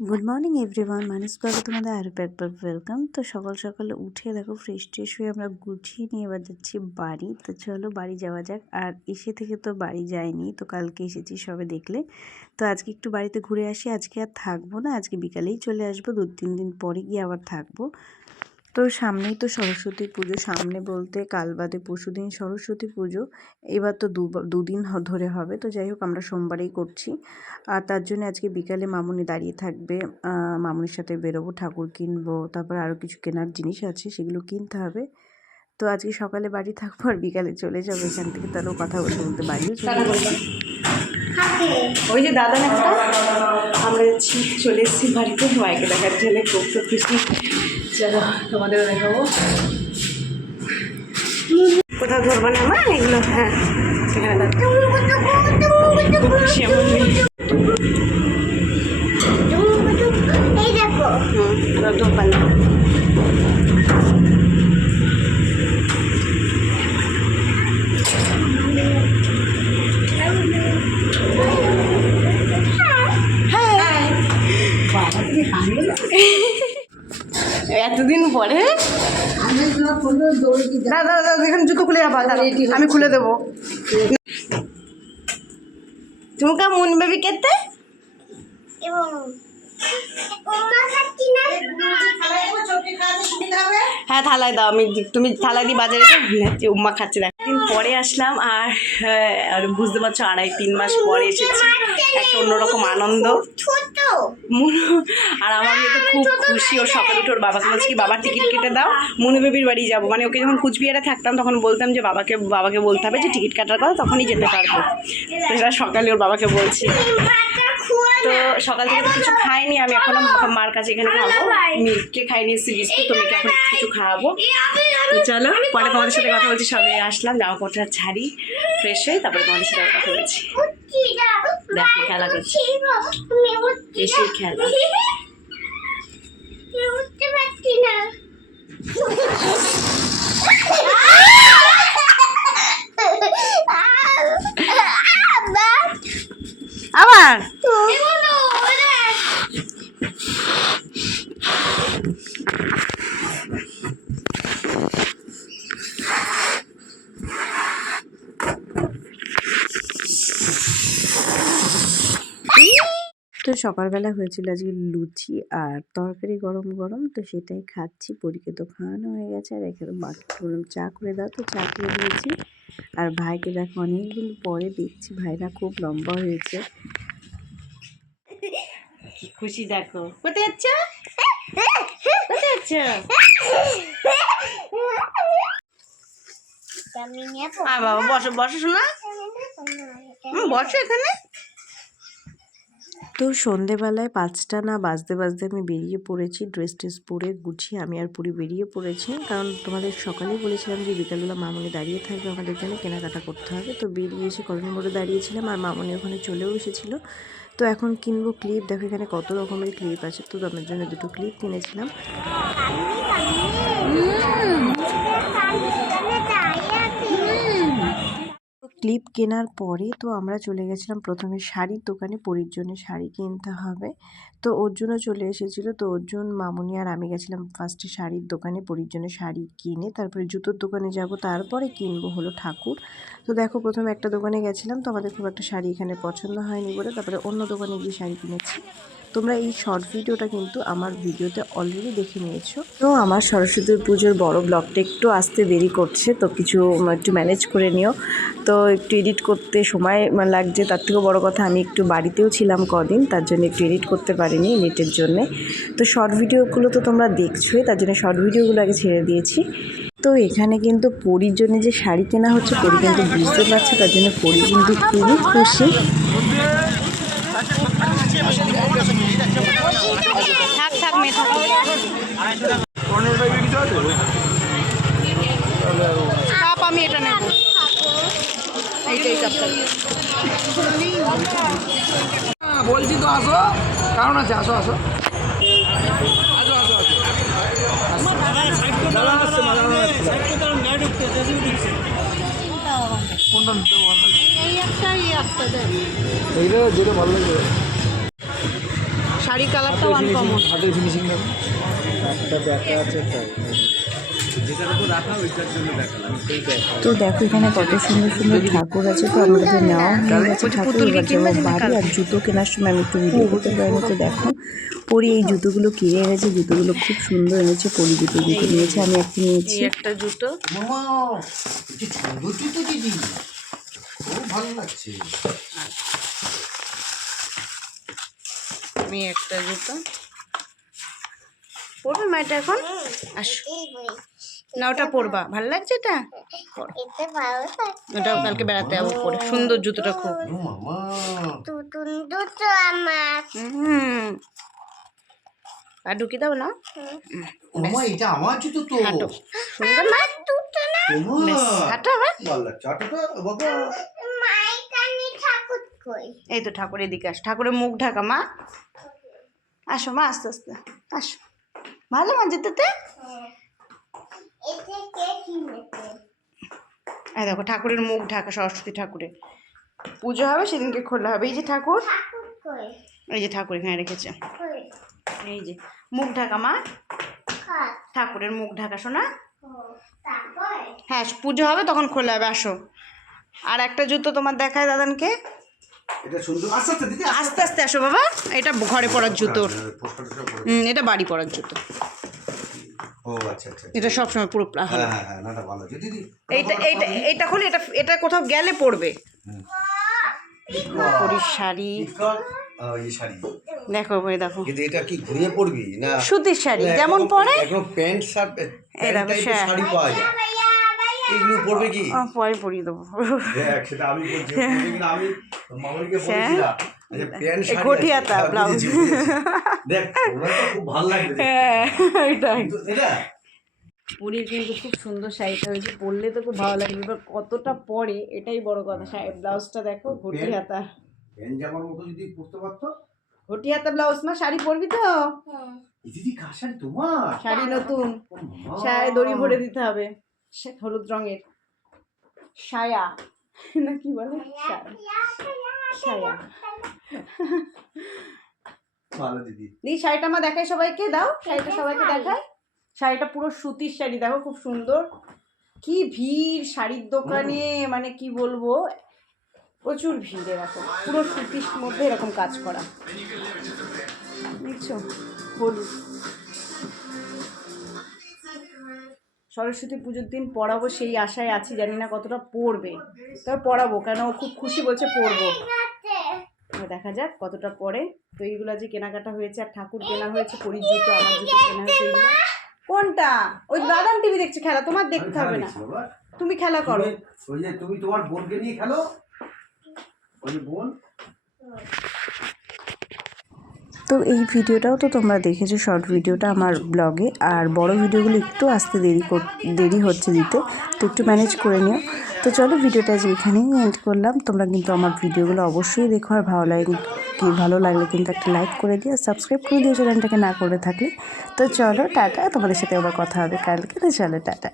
Good morning everyone মানুষ ব্লগে তোমাদের আরও একবার ওয়েলকাম তো সকাল সকালে উঠে দেখো ফ্রেশ ট্রেশ হয়ে আমরা গুছিয়ে নিয়ে এবার যাচ্ছি বাড়ি। তো চলো বাড়ি যাওয়া যাক। আর এসে থেকে তো বাড়ি যায়নি তো কালকে এসেছি সবে দেখলে। তো আজকে একটু বাড়িতে ঘুরে আসি। আজকে আর থাকব না, আজকে বিকালেই চলে আসব। দু তিন দিন পরে গিয়ে আবার থাকব। তো সামনেই তো সরস্বতী পুজো, সামনে বলতে কাল বাদে পরশু দিন সরস্বতী পুজো। এবার তো দুদিন ধরে হবে, তো যাই হোক আমরা সোমবারেই করছি। আর তার জন্য আজকে বিকালে মামুনি দাঁড়িয়ে থাকবে। মামুনির সাথে বেরোবো, ঠাকুর কিনবো, তারপর আরও কিছু কেনার জিনিস আছে, সেগুলো কিনতে হবে। তো আজকে সকালে বাড়ি থাকব আর বিকালে চলে যাব, এখান থেকে তাহলেও কথা বলতে বলতে বাড়িও চলে ওই যে দাদা একটা, আমরা চলে এসেছি বাড়িতে। মাইকে দেখার জন্য খুব খুশি চলো তোমাদের দেখাবো কোথাও ধরবো না মা এগুলো হ্যাঁ সেখানে দাও। খুব খুশি আমার মেয়ে এই দেখো হুম এবার ধরবা না দাদা দাদা এখানে জুতো খুলে যাবা দাদা আমি খুলে দেবো। তুমি কা মুন বেবি কেতে এবং হ্যাঁ থালায় দাও আমি তুমি থালায় দিয়ে বাজারে যাও। যে উম্মা খাচ্ছে দেখ। দিন পরে আসলাম আর হ্যাঁ, আর বুঝতে পারছ আড়াই তিন মাস পরে এসেছি। একটা অন্যরকম আনন্দ। আর আমার মেয়ে তো খুব খুশি ও সকালে উঠে ওর বাবাকে বলছি কি বাবা টিকিট কেটে দাও? মুনু বেবির বাড়ি যাব। মানে ওকে যখন কুচবিহারে থাকতাম তখন বলতাম যে বাবাকে বাবাকে বলতে হবে যে টিকিট কাটার কথা তখনই যেতে পারব। তো সকালে ওর বাবাকে বলছি। তো সকাল থেকে তো কিছু খাইনি আমি এখনও মার কাছে এখানে খাব। মিল্ককে খাই এসেছি বিস্কুট তো মেয়েকে এখন কিছু খাওয়াবো। তো চলো পরে তোমাদের সাথে কথা বলছি সবে আসলাম জামা কাপড়টা ছাড়ি ফ্রেশ হয়ে তারপরে তোমাদের সাথে কথা বলছি। দেখো খেলা করছে। এসে খেলা। আবার? তো সকালবেলা হয়েছিল আজকে লুচি আর তরকারি গরম গরম। তো সেটাই খাচ্ছি। পরীকে তো খাওয়ানো হয়ে গেছে আর এখানে বাকি বললাম চা করে দাও তো চা করে দিয়েছি। আর ভাইকে দেখো অনেকদিন পরে দেখছি ভাইরা খুব লম্বা হয়েছে। খুশি দেখো। কোথায় যাচ্ছ? কোথায় যাচ্ছ? বাবা বসো বসো শোনা। বসো এখানে। তো সন্ধেবেলায় পাঁচটা না বাজতে বাজতে আমি বেরিয়ে পড়েছি ড্রেস ট্রেস পরে গুছিয়ে আমি আর পুরি বেরিয়ে পড়েছি। কারণ তোমাদের সকালেই বলেছিলাম যে বিকালবেলা মামনি দাঁড়িয়ে থাকবে আমাদের জন্য কেনাকাটা করতে হবে। তো বেরিয়ে এসে কলোনি মোড়ে দাঁড়িয়েছিলাম আর মামনি ওখানে চলেও এসেছিল। তো এখন কিনবো ক্লিপ দেখো এখানে কত রকমের ক্লিপ আছে। তো আমার জন্য দুটো ক্লিপ কিনেছিলাম। ক্লিপ কেনার পরে তো আমরা চলে গেছিলাম প্রথমে শাড়ির দোকানে, পরির জন্য শাড়ি কিনতে হবে। তো ওর জন্য চলে এসেছিল। তো ওর জন্য মামুনি আর আমি গেছিলাম ফার্স্টে শাড়ির দোকানে, পরির জন্য শাড়ি কিনে, তারপরে জুতোর দোকানে যাব, তারপরে কিনবো হলো ঠাকুর। তো দেখো প্রথমে একটা দোকানে গেছিলাম, তো আমাদের খুব একটা শাড়ি এখানে পছন্দ হয়নি বলে, তারপরে অন্য দোকানে গিয়ে শাড়ি কিনেছি। তোমরা এই শর্ট ভিডিওটা কিন্তু আমার ভিডিওতে অলরেডি দেখে নিয়েছো। তো আমার সরস্বতী পুজোর বড় ব্লগটা একটু আসতে দেরি করছে, তো কিছু একটু ম্যানেজ করে নিও। তো একটু এডিট করতে সময় লাগছে, তার থেকেও বড় কথা, আমি একটু বাড়িতেও ছিলাম কদিন, তার জন্য একটু এডিট করতে পারিনি নেটের জন্যে। তো শর্ট ভিডিওগুলো তো তোমরা দেখছোই, তার জন্য শর্ট ভিডিওগুলো আগে ছেড়ে দিয়েছি। তো এখানে কিন্তু পরির জন্য যে শাড়ি কেনা হচ্ছে, পরি কিন্তু বুঝতে পারছে, তার জন্য পরি কিন্তু খুবই খুশি থাক থাক মেয়ে থাক কাপ আমি এটা নেব। এইটাই কাপটা হ্যাঁ, বলছি তো আসো। কারণ আছে আসো আসো। কোনটা নিতে ভালো লাগে এইটা যেটা ভালো লাগে শাড়ি কালারটাও আনকমন হাতের ফিনিশিং তো। দেখো এখানে কত সুন্দর সুন্দর ঠাকুর আছে তো আমাদের নেওয়া হয়ে গেছে ঠাকুর এবার যাব বাড়ি আর জুতো কেনার সময় আমি একটু ভিডিও করতে পারিনি তো দেখো পরি এই জুতোগুলো কিনে এনেছে জুতোগুলো খুব সুন্দর এনেছে পরি জুতো দুটো নিয়েছে আমি একটা নিয়েছি। একটা জুতো। জুতো দিদি। খুব ভালো লাগছে। আমি একটা জুতো। পরবে মা এটা এখন? আসো। না ওটা পরবা। ভালো লাগছে এটা? ওটাও কালকে বেড়াতে যাব পরে। সুন্দর জুতোটা খুব। হুম। আর ঢুকিয়ে দাও না। মামা এটা আমার জুতো তো। হাঁটো। সুন্দর হাঁটো এই তো ঠাকুর এদিকে আস। ঠাকুরের মুখ ঢাকা মা। আসো মা আস্তে আস্তে। আসো। ভালো মা যেতে এতে এই দেখো ঠাকুরের মুখ ঢাকা সরস্বতী ঠাকুরের। পুজো হবে সেদিনকে খোলা হবে। এই যে ঠাকুর। এই যে ঠাকুর এখানে রেখেছে। এই যে মুখ ঢাকা মা। ঠাকুরের মুখ ঢাকা শোনা হ্যাঁ পুজো হবে তখন খোলা হবে আসো। আর একটা জুতো তোমার দেখায় দাদানকে। এটা সুন্দর। আস্তে আস্তে দিদি আস্তে আস্তে আসো বাবা। এটা ঘরে পরার জুতো। করে- হুম, এটা বাড়ি পরার জুতো। ও আচ্ছা আচ্ছা এটা সবসময় পুরো হ্যাঁ হ্যাঁ। হ্যাঁ না না ভালো দিদি এইটা এইটা এইটা খুলে এটা এটা কোথাও গেলে পড়বে পরির শাড়ি। দেখো এই দেখো। কিন্তু এটা কি ঘুরিয়ে পড়বি না? সুতির শাড়ি যেমন পরে। প্যান্ট শার্ট শাড়ি পাওয়া যায়। এগুলো পরবে কি? পরে পরিয়ে দেবো। দেখ সেটা আমি বলছি আমি মামাকে বলেছিলাম। যে প্যান্ট এই শাড়ি ঘটিয়াতা, ব্লাউজ। দেখ খুব ভালো লাগবে হ্যাঁ কিন্তু এটা? পুরীর কিন্তু খুব সুন্দর শাড়িটা হয়েছে পরলে তো খুব ভালো লাগবে। এবার কতটা পরে এটাই বড় কথা। শাড়ি ব্লাউজটা দেখো ঘটি হাতা প্যান্ট জামার মতো যদি পরতে পারতো? ঘটি হাতা ব্লাউজ না শাড়ি পরবি তো? দিদি কার শাড়ি তোমার? শাড়ি নতুন। শাড়ি দড়ি ভরে দিতে হবে। হলুদ রঙের সায়া না কি বলে? সায়া দিদি। শাড়িটা আমার দেখাই সবাইকে দাও। শাড়িটা সবাইকে দেখায় শাড়িটা পুরো সুতির শাড়ি দেখো খুব সুন্দর। কি ভিড় শাড়ির দোকানে মানে কি বলব? প্রচুর ভিড় এরকম। পুরো সুতির মধ্যে এরকম কাজ করা। দেখছ হলুদ। সরস্বতী পুজোর দিন পড়াবো সেই আশায় আছি জানি না কতটা পড়বে তবে পড়াবো কেন ও খুব খুশি বলছে পড়ব দেখা যাক কতটা পরে। তো এইগুলো যে কেনাকাটা হয়েছে আর ঠাকুর কেনা হয়েছে পরির জুতো আমার জুতো কেনা হয়েছে এইগুলো। কোনটা? ওই বাদাম টিভি দেখছে খেলা তোমার দেখতে হবে না। তুমি খেলা করো। ওই যে তুমি তোমার বোনকে নিয়ে খেলো? ওই বোন? তো এই ভিডিওটাও তো তোমরা দেখেছ শর্ট ভিডিওটা আমার ব্লগে আর বড় ভিডিওগুলো একটু আসতে দেরি কর, দেরি হচ্ছে দিতে, তো একটু ম্যানেজ করে নিও। তো চলো ভিডিওটা যে এখানেই এন্ড করলাম। তোমরা কিন্তু আমার ভিডিওগুলো অবশ্যই দেখো, আর ভালো লাগে কি ভালো লাগলে কিন্তু একটা লাইক করে দিও সাবস্ক্রাইব করে দিও চ্যানেলটাকে না করে থাকলে। তো চলো, টাটা, তোমাদের সাথে আবার কথা হবে কালকে, তো চলো, টাটা।